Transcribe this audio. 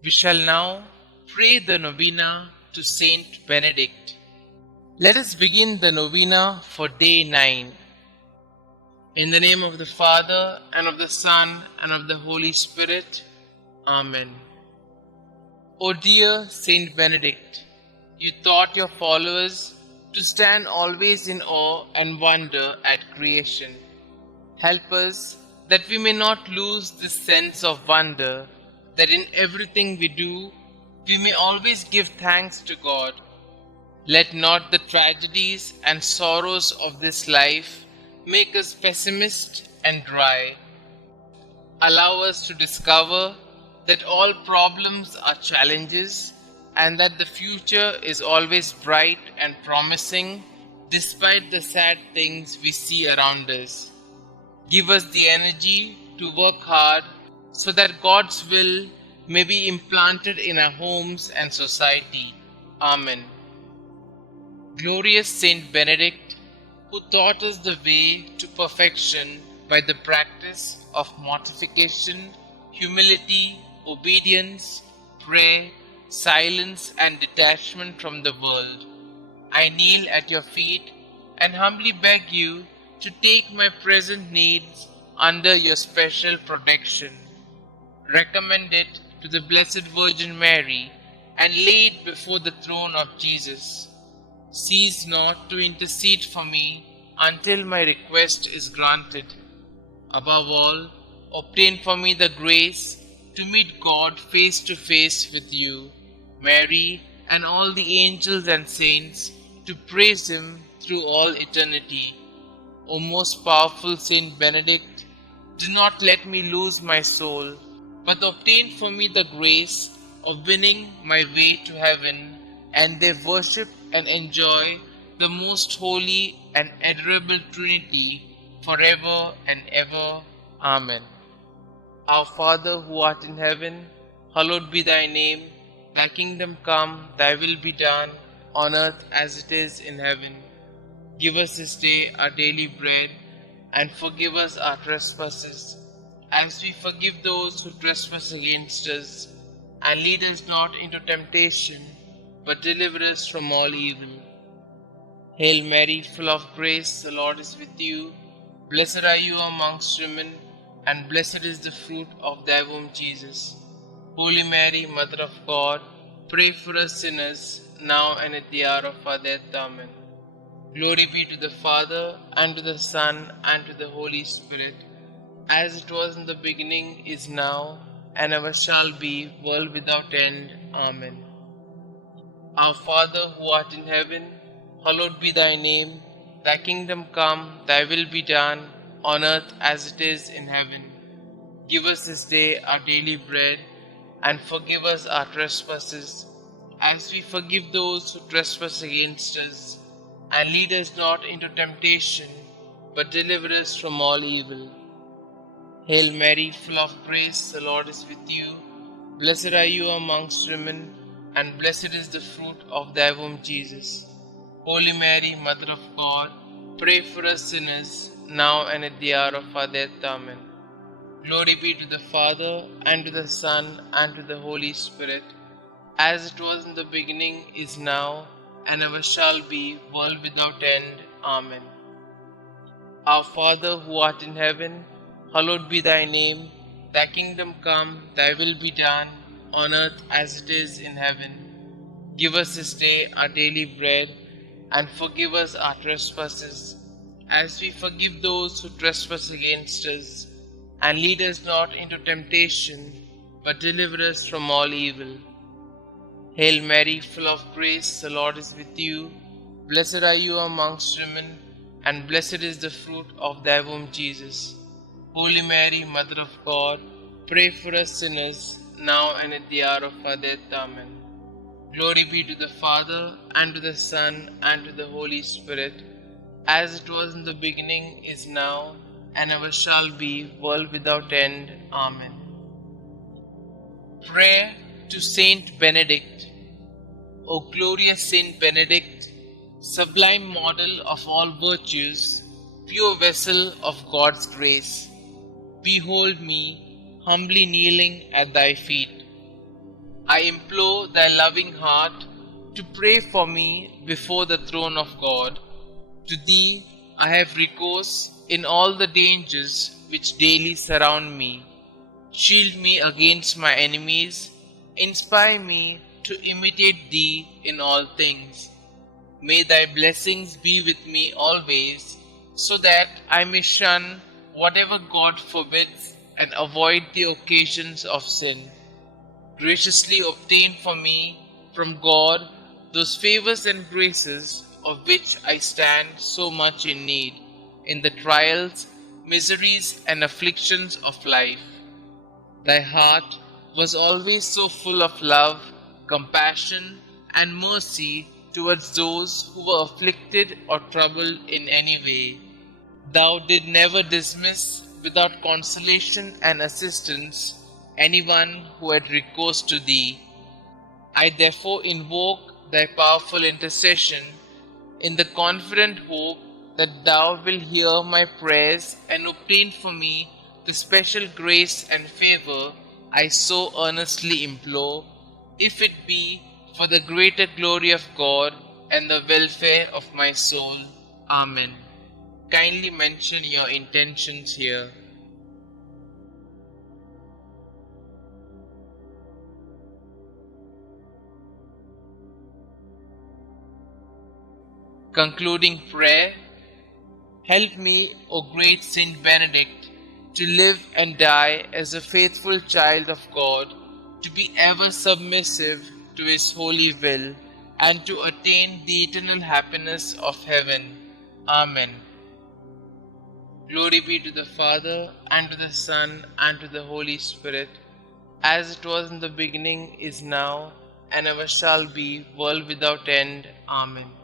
We shall now pray the Novena to Saint Benedict. Let us begin the Novena for day 9. In the name of the Father, and of the Son, and of the Holy Spirit. Amen. O dear Saint Benedict, you taught your followers to stand always in awe and wonder at creation. Help us that we may not lose this sense of wonder, that in everything we do, we may always give thanks to God. Let not the tragedies and sorrows of this life make us pessimist and dry. Allow us to discover that all problems are challenges and that the future is always bright and promising despite the sad things we see around us. Give us the energy to work hard so that God's will may be implanted in our homes and society. Amen. Glorious Saint Benedict, who taught us the way to perfection by the practice of mortification, humility, obedience, prayer, silence, and detachment from the world, I kneel at your feet and humbly beg you to take my present needs under your special protection. Recommend it to the Blessed Virgin Mary and lay it before the throne of Jesus. Cease not to intercede for me until my request is granted. Above all, obtain for me the grace to meet God face to face with you, Mary, and all the angels and saints, to praise Him through all eternity. O most powerful Saint Benedict, do not let me lose my soul, but obtain for me the grace of winning my way to heaven, and there worship and enjoy the most holy and adorable Trinity forever and ever. Amen. Our Father who art in heaven, hallowed be thy name. Thy kingdom come, thy will be done, on earth as it is in heaven. Give us this day our daily bread, and forgive us our trespasses, as we forgive those who trespass against us. And lead us not into temptation, but deliver us from all evil. Hail Mary, full of grace, the Lord is with you. Blessed are you amongst women, and blessed is the fruit of thy womb, Jesus. Holy Mary, Mother of God, pray for us sinners, now and at the hour of our death. Amen. Glory be to the Father, and to the Son, and to the Holy Spirit, as it was in the beginning, is now, and ever shall be, world without end. Amen. Our Father who art in heaven, hallowed be thy name. Thy kingdom come, thy will be done, on earth as it is in heaven. Give us this day our daily bread, and forgive us our trespasses, as we forgive those who trespass against us. And lead us not into temptation, but deliver us from all evil. Hail Mary, full of grace, the Lord is with you. Blessed are you amongst women, and blessed is the fruit of thy womb, Jesus. Holy Mary, Mother of God, pray for us sinners, now and at the hour of our death. Amen. Glory be to the Father, and to the Son, and to the Holy Spirit, as it was in the beginning, is now, and ever shall be, world without end. Amen. Our Father who art in heaven, hallowed be thy name. Thy kingdom come, thy will be done, on earth as it is in heaven. Give us this day our daily bread, and forgive us our trespasses, as we forgive those who trespass against us. And lead us not into temptation, but deliver us from all evil. Hail Mary, full of grace, the Lord is with you. Blessed are you amongst women, and blessed is the fruit of thy womb, Jesus. Holy Mary, Mother of God, pray for us sinners, now and at the hour of our death. Amen. Glory be to the Father, and to the Son, and to the Holy Spirit, as it was in the beginning, is now, and ever shall be, world without end. Amen. Prayer to Saint Benedict. O glorious Saint Benedict, sublime model of all virtues, pure vessel of God's grace, behold me humbly kneeling at thy feet. I implore thy loving heart to pray for me before the throne of God. To thee I have recourse in all the dangers which daily surround me. Shield me against my enemies, inspire me to imitate thee in all things. May thy blessings be with me always, so that I may shun whatever God forbids and avoid the occasions of sin. Graciously obtain for me from God those favors and graces of which I stand so much in need in the trials, miseries, and afflictions of life. Thy heart was always so full of love, compassion, and mercy towards those who were afflicted or troubled in any way. Thou did never dismiss without consolation and assistance anyone who had recourse to thee. I therefore invoke thy powerful intercession in the confident hope that thou wilt hear my prayers and obtain for me the special grace and favor I so earnestly implore, if it be for the greater glory of God and the welfare of my soul. Amen. Kindly mention your intentions here. Concluding prayer. Help me, O great Saint Benedict, to live and die as a faithful child of God, to be ever submissive to His holy will, and to attain the eternal happiness of heaven. Amen. Glory be to the Father, and to the Son, and to the Holy Spirit, as it was in the beginning, is now, and ever shall be, world without end. Amen.